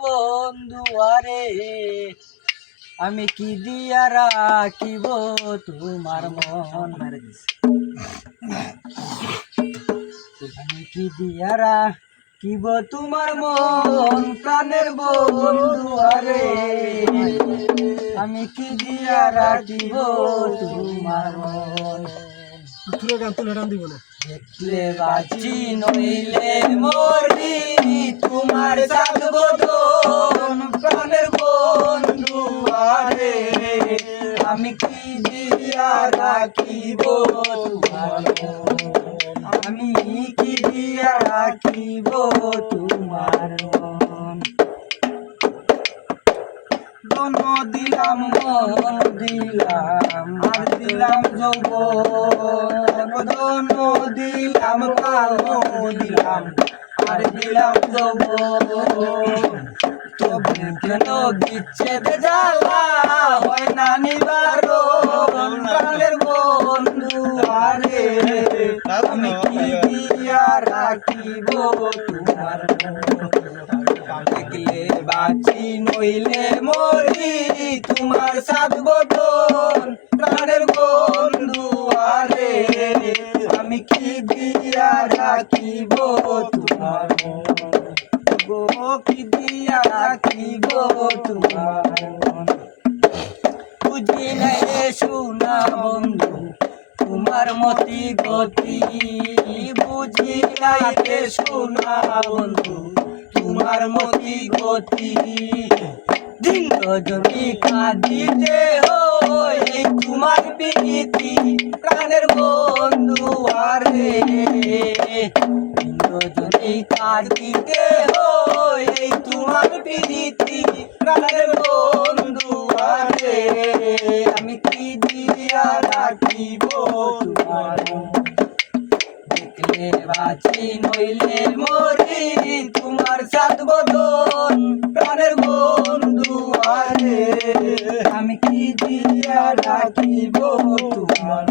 বন্ধু আরে আমি কি দিয়া রাখিব তোমার মন আমি কি দিয়া রাখিব তোমার মন প্রাণের বন্ধু আরে আমি কি দিয়া রাখিব তোমার মন তুলে গান দিব না দেখলে বাঁচি নইলে মরি তোমার সাথ বদন প্রাণের বন্ধু আরে আমি কি দিয়া রাখিব তোমার মন আমি কি দিয়া রাখিব তোমার মন ধন দিলাম মন দিলাম আর দিলাম যৌবন ধন দিলাম প্রাণ দিলাম আর দিলাম যৌবন তবে কেন বিচ্ছেদ জ্বালা হয় না নিবারণ প্রাণের বন্ধু আরে আমি কি দিয়া রাখিব তোমার দেখলে বাঁচি নইলে মরি তোমার সাথ বদন প্রাণের বন্ধু আরে আমি কি দিয়া রাখিব তোমার গো কি দিয়া রাখিব তোমার বুঝি নাই শোনা বন্ধু তোমার মতি গতি বুঝি নাই শোনা বন্ধু তোমার মতি গতি দিন রজনী কাঁদিতে হয় তোমার প্রীতি প্রাণের বন্ধু আরে দিন রজনী কাঁদিতে হয় তোমার প্রীতি প্রাণের বন্ধু আরে আমি কি দিয়া রাখিব তোমার দেখলে বাঁচি নইলে মরি তোমার সাথ বদন প্রাণের বন্ধু আরে আমি কি দিয়া রাখিব তোমার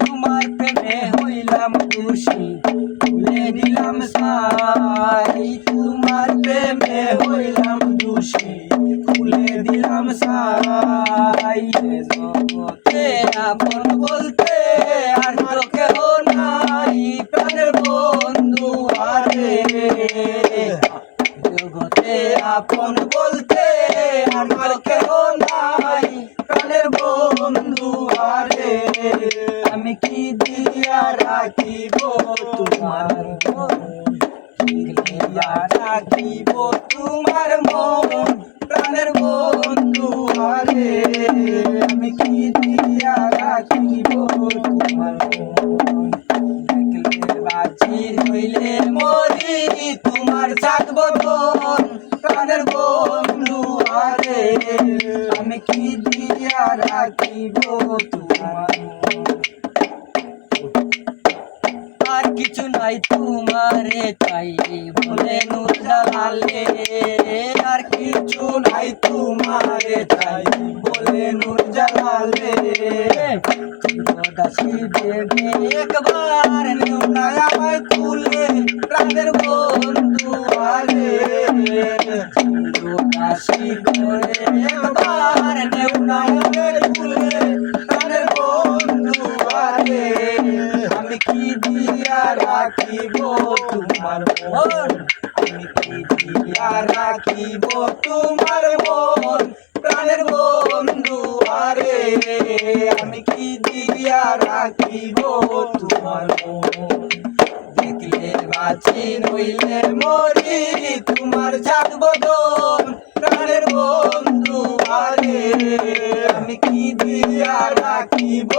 তোমার প্রেমে হইলাম খুশি তুলে দিলাম সাই তোমার প্রেমে হইলাম খুশি খুলে দিলাম সাই জগতে আপন বলতে আর তো কেহ নাই প্রাণের বন্ধু আরে জগতে আপন বলতে আর তো কেহ নাই প্রাণের বন্ধু আরে আমি কি দিয়া রাখিব তোমার রাখিব তোমার মন প্রাণের বন্ধু আরে আমি কি দিয়া রাখিব তোমার দেখলে বাঁচি হইলে মরি তোমার সাথ বদন প্রাণের বন্ধু আরে আমি কি দিয়া রাখিব তোমার আর কিছু নাই তোমারে চাই বলে নূর জালালে আর কিছু নাই তোমারে চাই বলে নূর জালালে দাসী দেবে একবার নেও না আমায় তুলে প্রাণের বন্ধু আরে দাসী করে একবার নেও না আমায় তুলে প্রাণের বন্ধু আরে আমি কি দিয়া রাখিব তোমার মন আমি কি দিয়া রাখিব তোমার মন প্রাণের বন্ধু আরে আমি কি দিয়া রাখিব তোমার মন দেখলে বাঁচি নইলে মরি তোমার সাথ বদন প্রাণের বন্ধু আরে আমি কি দিয়া রাখিব